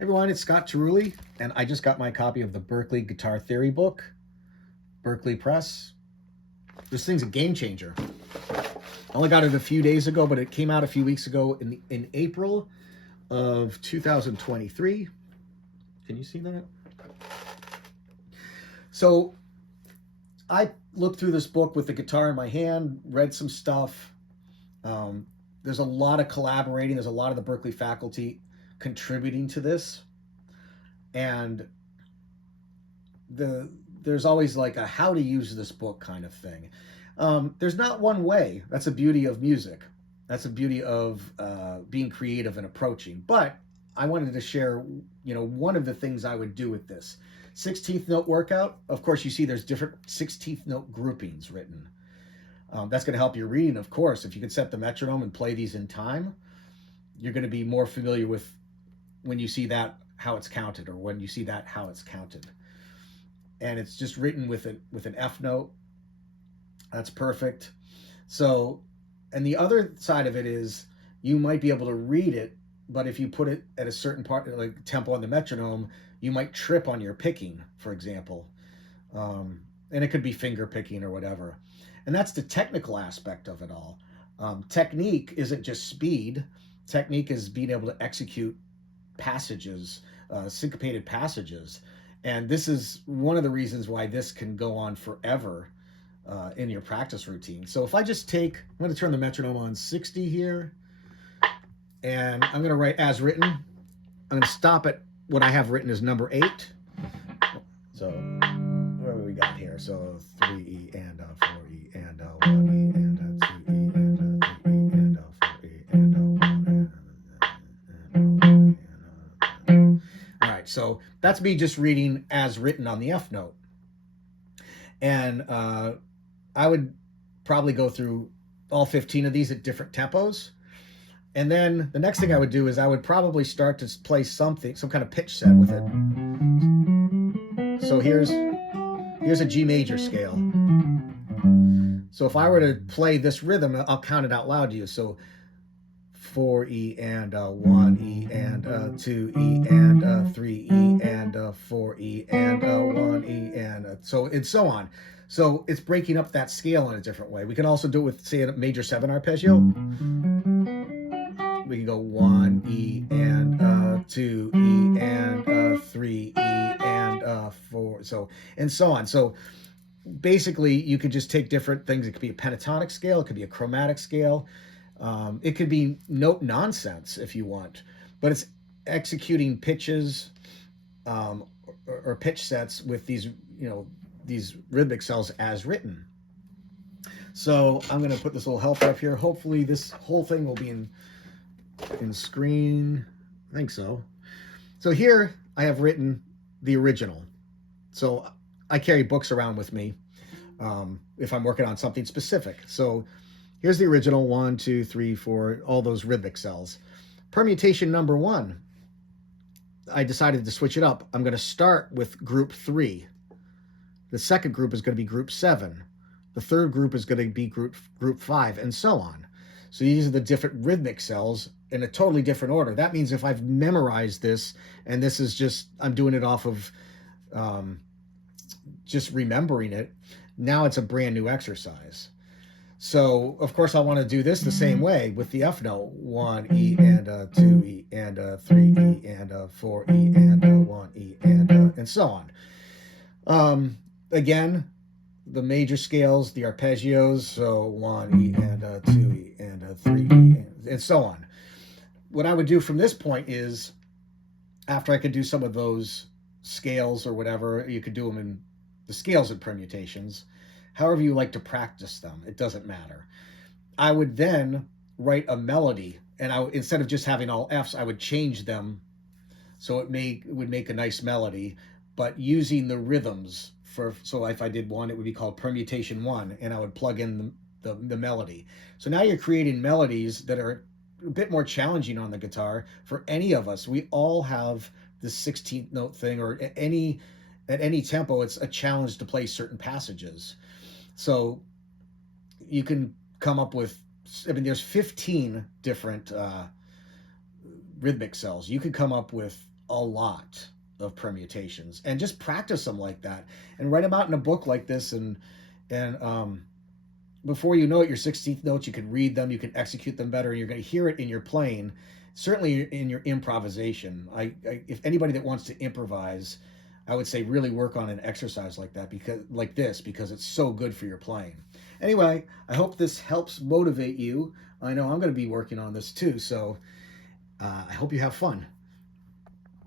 Everyone, it's Scott Tarulli, and I just got my copy of the Berklee Guitar Theory Book, Berklee Press. This thing's a game changer. I only got it a few days ago, but it came out a few weeks ago in April of 2023. Can you see that? So I looked through this book with the guitar in my hand, read some stuff. There's a lot of collaborating. There's a lot of the Berklee faculty contributing to this, and there's always like a how to use this book kind of thing. There's not one way. That's the beauty of music. That's the beauty of being creative and approaching. But I wanted to share, one of the things I would do with this 16th note workout. Of course, you see there's different 16th note groupings written. That's going to help your reading, of course. If you can set the metronome and play these in time, you're going to be more familiar with when you see that how it's counted, or when you see that how it's counted. And it's just written with an F note. That's perfect. So, and the other side of it is you might be able to read it, but if you put it at a certain part, like tempo on the metronome, you might trip on your picking, for example. And it could be finger picking or whatever. And that's the technical aspect of it all. Technique isn't just speed. Technique is being able to execute passages, syncopated passages. And this is one of the reasons why this can go on forever in your practice routine. So if I just I'm going to turn the metronome on 60 here, and I'm going to write as written. I'm going to stop at what I have written as number 8. So what do we got here? So 3E and 4E and 1E and 2E and 3E and 4E and 1 and all right. So that's me just reading as written on the F note. And I would probably go through all 15 of these at different tempos. And then the next thing I would do is I would probably start to play some kind of pitch set with it. So here's a G major scale. So if I were to play this rhythm, I'll count it out loud to you. So 4E and 1E and 2E and 3E and 4E and 1E and so and so on. So it's breaking up that scale in a different way. We can also do it with, say, a major 7 arpeggio. We can go 1E and 2E and 3E and 4, so and so on. So basically, you could just take different things. It could be a pentatonic scale. It could be a chromatic scale. It could be note nonsense if you want, but it's executing pitches or pitch sets with these rhythmic cells as written. So I'm going to put this little helper up here. Hopefully this whole thing will be in screen. I think so. So here I have written the original. So I carry books around with me if I'm working on something specific. So here's the original 1, 2, 3, 4, all those rhythmic cells. Permutation number 1, I decided to switch it up. I'm going to start with group 3. The second group is going to be group 7. The third group is going to be group 5, and so on. So these are the different rhythmic cells in a totally different order. That means if I've memorized this, and this is just, I'm doing it off of just remembering it, now it's a brand new exercise. So, of course, I want to do this the same way with the F note. 1E and 2E and 3E and 4E and 1E and so on. Again, the major scales, the arpeggios, so 1E and 2E and 3E and so on. What I would do from this point is, after I could do some of those scales or whatever, you could do them in the scales and permutations, however you like to practice them, it doesn't matter. I would then write a melody, and instead of just having all Fs, I would change them so it would make a nice melody, but using the rhythms. So if I did 1, it would be called permutation 1, and I would plug in the melody. So now you're creating melodies that are a bit more challenging on the guitar for any of us. We all have the 16th note thing, or at any tempo, it's a challenge to play certain passages. So you can come up with, there's 15 different rhythmic cells. You could come up with a lot of permutations, and just practice them like that, and write them out in a book like this, and before you know it, your 16th notes, you can read them, you can execute them better, and you're going to hear it in your playing, certainly in your improvisation. If anybody that wants to improvise, I would say really work on an exercise like that, because it's so good for your playing. Anyway, I hope this helps motivate you. I know I'm going to be working on this too, so I hope you have fun.